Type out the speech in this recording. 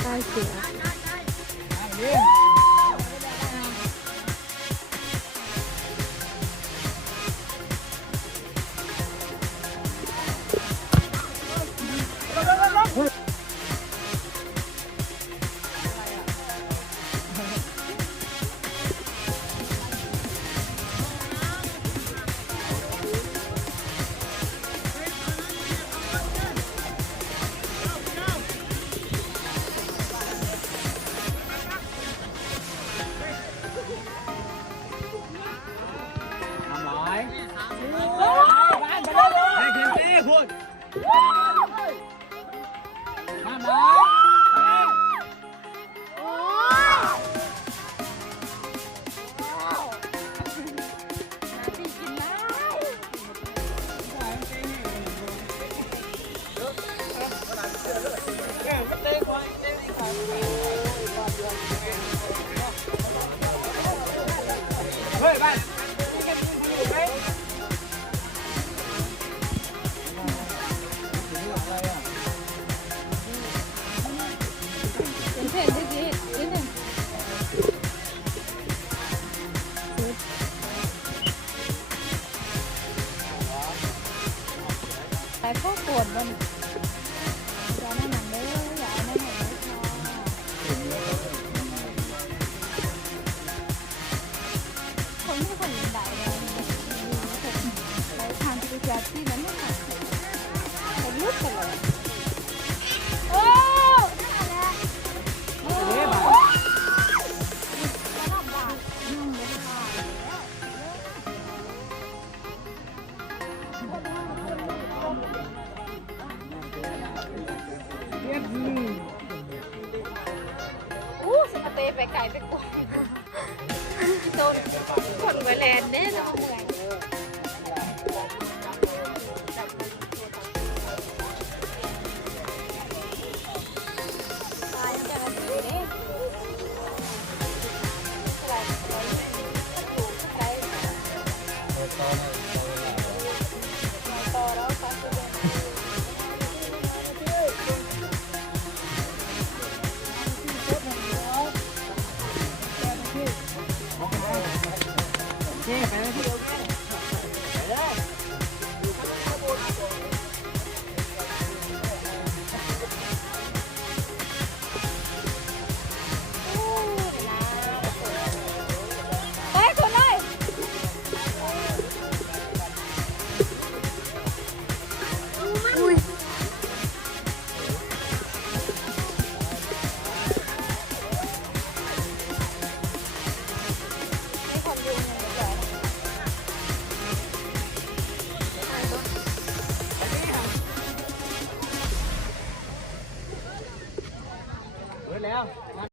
ใกล้ๆเสือไปพวกปวดมันอย่าแน่นหนังเด้ออย่าแน่นหนังเด้อคนที่คนยินได้เลยไปทางที่จะที่นั้นไม่ขาดไปลุกไปเลยโอ้สมาเตะไปไก่ไปกวางโดนคนไปแลนเนี่ยจะมาเมื่อยตายแต่ละทีเนี่ยต่อแล้วค่ะไปเลยพี่ไปเลยไปคนเลยอุ้ยให้ความยุ่งยังไม่ได้แล้ว